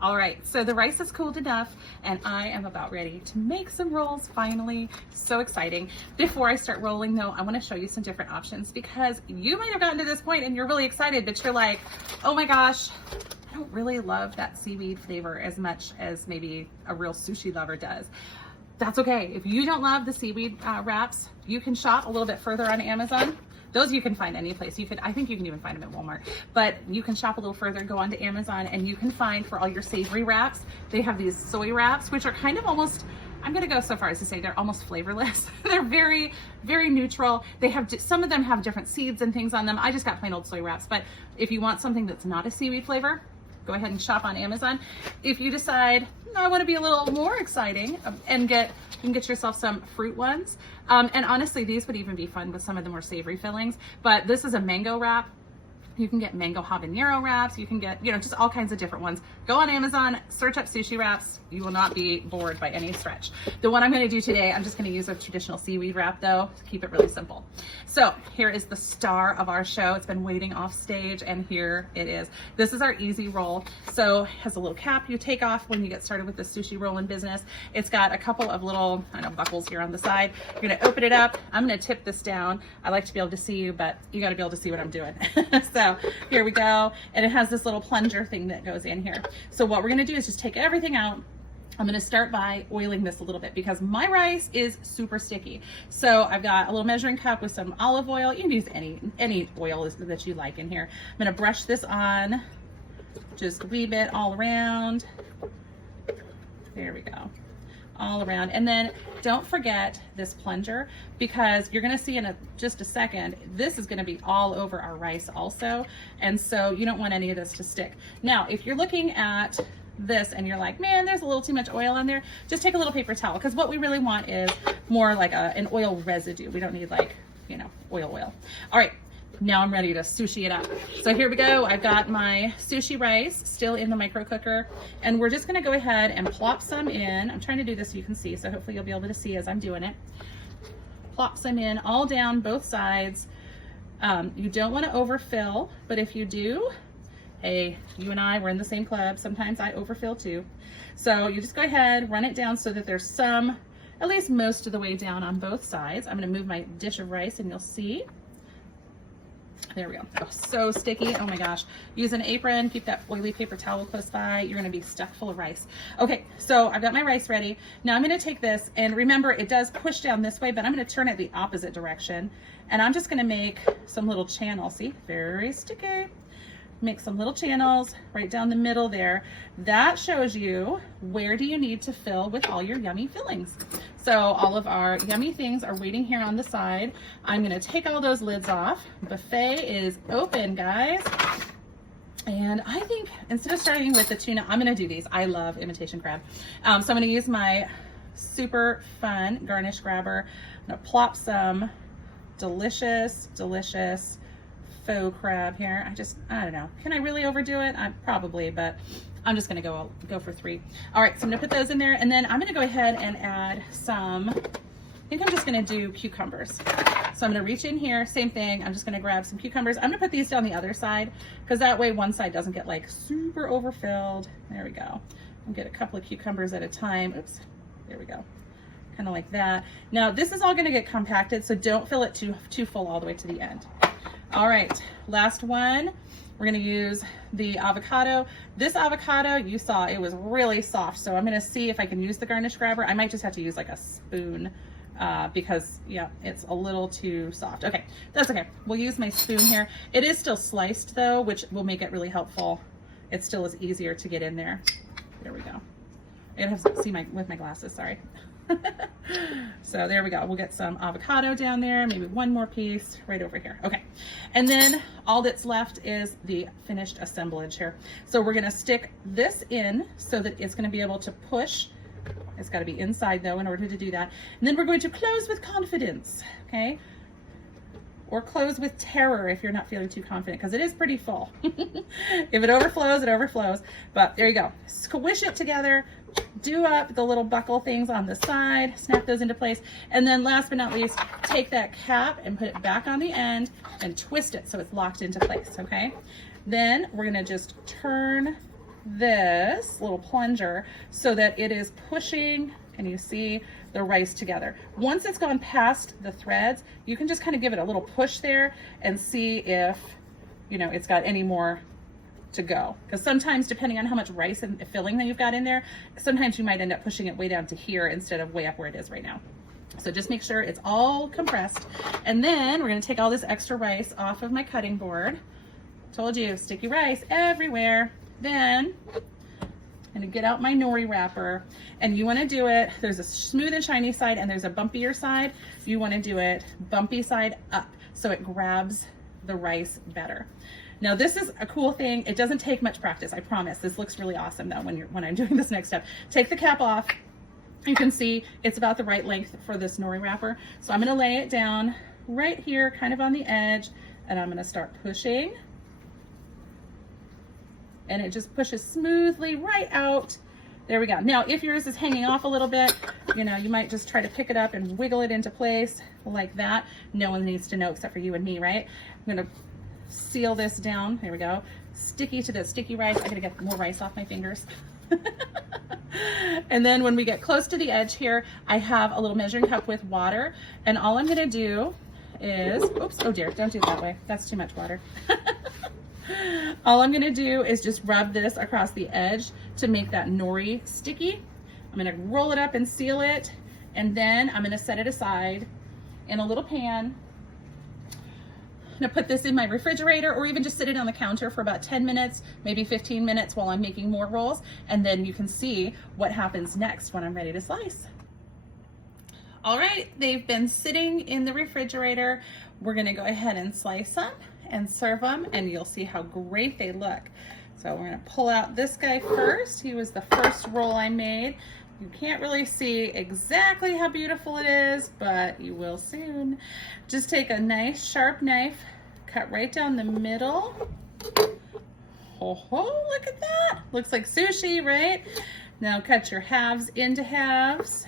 All right, so the rice is cooled enough and I am about ready to make some rolls finally. So exciting. Before I start rolling though, I want to show you some different options because you might have gotten to this point and you're really excited, but you're like, oh my gosh, I don't really love that seaweed flavor as much as maybe a real sushi lover does. That's okay. If you don't love the seaweed wraps, you can shop a little bit further on Amazon. Those you can find any place. I think you can even find them at Walmart, but you can shop a little further, go onto Amazon, and you can find for all your savory wraps, they have these soy wraps, which are kind of almost, I'm gonna go so far as to say they're almost flavorless. They're very, very neutral. They have, some of them have different seeds and things on them. I just got plain old soy wraps, but if you want something that's not a seaweed flavor, go ahead and shop on Amazon. If you decide, no, I want to be a little more exciting and you can get yourself some fruit ones. And honestly, these would even be fun with some of the more savory fillings, but this is a mango wrap. You can get mango habanero wraps. You can get, just all kinds of different ones. Go on Amazon, search up sushi wraps. You will not be bored by any stretch. The one I'm going to do today, I'm just going to use a traditional seaweed wrap though, to keep it really simple. So here is the star of our show. It's been waiting off stage and here it is. This is our easy roll. So it has a little cap you take off when you get started with the sushi rolling business. It's got a couple of little, buckles here on the side. You're going to open it up. I'm going to tip this down. I like to be able to see you, but you got to be able to see what I'm doing. So here we go. And it has this little plunger thing that goes in here. So what we're going to do is just take everything out. I'm going to start by oiling this a little bit because my rice is super sticky. So I've got a little measuring cup with some olive oil. You can use any oil that you like in here. I'm going to brush this on just a wee bit all around. There we go. All around. And then don't forget this plunger because you're going to see in just a second, this is going to be all over our rice also. And so you don't want any of this to stick. Now, if you're looking at this and you're like, man, there's a little too much oil on there, just take a little paper towel because what we really want is more like an oil residue. We don't need like, oil. All right. Now I'm ready to sushi it up. So here we go. I've got my sushi rice still in the micro cooker and we're just going to go ahead and plop some in. I'm trying to do this so you can see, so hopefully you'll be able to see as I'm doing it. Plop some in all down both sides. You don't want to overfill, but if you do, hey, you and I, we're in the same club. Sometimes I overfill too. So you just go ahead, run it down so that there's some, at least most of the way down on both sides. I'm going to move my dish of rice and you'll see. There we go. Oh, so sticky. Oh my gosh. Use an apron. Keep that oily paper towel close by. You're going to be stuck full of rice. Okay, so I've got my rice ready. Now I'm going to take this and remember it does push down this way, but I'm going to turn it the opposite direction. And I'm just going to make some little channels. See, very sticky. Make some little channels right down the middle there. That shows you where do you need to fill with all your yummy fillings. So all of our yummy things are waiting here on the side. I'm gonna take all those lids off. Buffet is open, guys. And I think instead of starting with the tuna, I'm gonna do these. I love imitation crab. So I'm gonna use my super fun garnish grabber. I'm gonna plop some delicious faux crab here. I don't know. Can I really overdo it? Probably, but I'm just gonna go for 3. All right, so I'm gonna put those in there and then I'm gonna go ahead and add some, I think I'm just gonna do cucumbers. So I'm gonna reach in here, same thing. I'm just gonna grab some cucumbers. I'm gonna put these down the other side because that way one side doesn't get like super overfilled. There we go. I'll get a couple of cucumbers at a time. Oops, there we go. Kind of like that. Now this is all gonna get compacted, so don't fill it too full all the way to the end. All right, last one. We're gonna use the avocado. This avocado, you saw, it was really soft. So I'm gonna see if I can use the garnish grabber. I might just have to use like a spoon because yeah, it's a little too soft. Okay, that's okay. We'll use my spoon here. It is still sliced though, which will make it really helpful. It still is easier to get in there. There we go. I gotta have to see with my glasses, sorry. So there we go. We'll get some avocado down there, maybe one more piece right over here. Okay. And then all that's left is the finished assemblage here. So we're going to stick this in so that it's going to be able to push. It's got to be inside though in order to do that. And then we're going to close with confidence. Okay. Or close with terror if you're not feeling too confident because it is pretty full. If it overflows, it overflows. But there you go. Squish it together. Do up the little buckle things on the side, snap those into place, and then last but not least, take that cap and put it back on the end and twist it so it's locked into place, okay? Then we're gonna just turn this little plunger so that it is pushing, and you see the rice together. Once it's gone past the threads, you can just kind of give it a little push there and see if, you know, it's got any more to go. Because sometimes, depending on how much rice and filling that you've got in there, sometimes you might end up pushing it way down to here instead of way up where it is right now. So just make sure it's all compressed. And then we're gonna take all this extra rice off of my cutting board. Told you, sticky rice everywhere. Then I'm gonna get out my nori wrapper, and you wanna do it, there's a smooth and shiny side and there's a bumpier side. You wanna do it bumpy side up so it grabs the rice better. Now this is a cool thing. It doesn't take much practice, I promise. This looks really awesome though when I'm doing this next step. Take the cap off. You can see it's about the right length for this nori wrapper. So I'm gonna lay it down right here, kind of on the edge, and I'm gonna start pushing. And it just pushes smoothly right out. There we go. Now, if yours is hanging off a little bit, you know, you might just try to pick it up and wiggle it into place like that. No one needs to know except for you and me, right? I'm gonna seal this down. There we go. Sticky to the sticky rice. I gotta get more rice off my fingers. And then when we get close to the edge here, I have a little measuring cup with water, and all I'm gonna do is, oops, oh dear, don't do it that way. That's too much water. All I'm gonna do is just rub this across the edge to make that nori sticky. I'm gonna roll it up and seal it, and then I'm gonna set it aside in a little pan. I'm gonna put this in my refrigerator, or even just sit it on the counter for about 10 minutes, maybe 15 minutes while I'm making more rolls, and then you can see what happens next when I'm ready to slice. All right, they've been sitting in the refrigerator. We're gonna go ahead and slice them and serve them, and you'll see how great they look. So we're gonna pull out this guy first. He was the first roll I made. You can't really see exactly how beautiful it is, but you will soon. Just take a nice sharp knife, cut right down the middle. Oh, look at that. Looks like sushi, right? Now cut your halves into halves,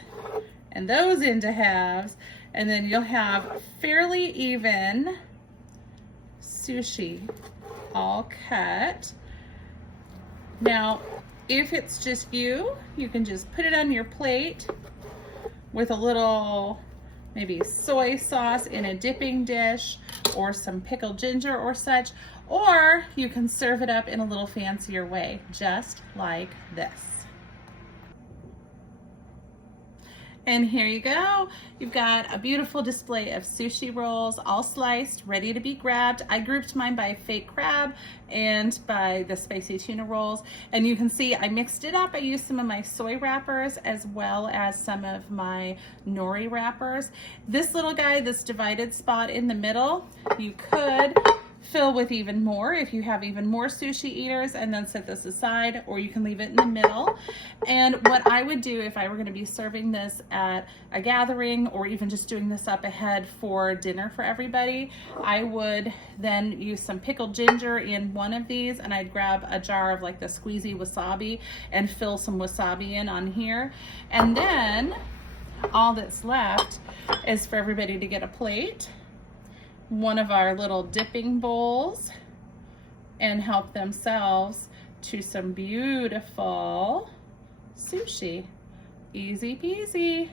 and those into halves, and then you'll have fairly even sushi all cut. Now, if it's just you, you can just put it on your plate with a little maybe soy sauce in a dipping dish, or some pickled ginger or such, or you can serve it up in a little fancier way, just like this. And here you go. You've got a beautiful display of sushi rolls, all sliced, ready to be grabbed. I grouped mine by fake crab and by the spicy tuna rolls. And you can see I mixed it up. I used some of my soy wrappers as well as some of my nori wrappers. This little guy, this divided spot in the middle, you could fill with even more if you have even more sushi eaters, and then set this aside, or you can leave it in the middle. And what I would do if I were going to be serving this at a gathering, or even just doing this up ahead for dinner for everybody, I would then use some pickled ginger in one of these, and I'd grab a jar of like the squeezy wasabi and fill some wasabi in on here. And then all that's left is for everybody to get a plate, one of our little dipping bowls, and help themselves to some beautiful sushi. Easy peasy.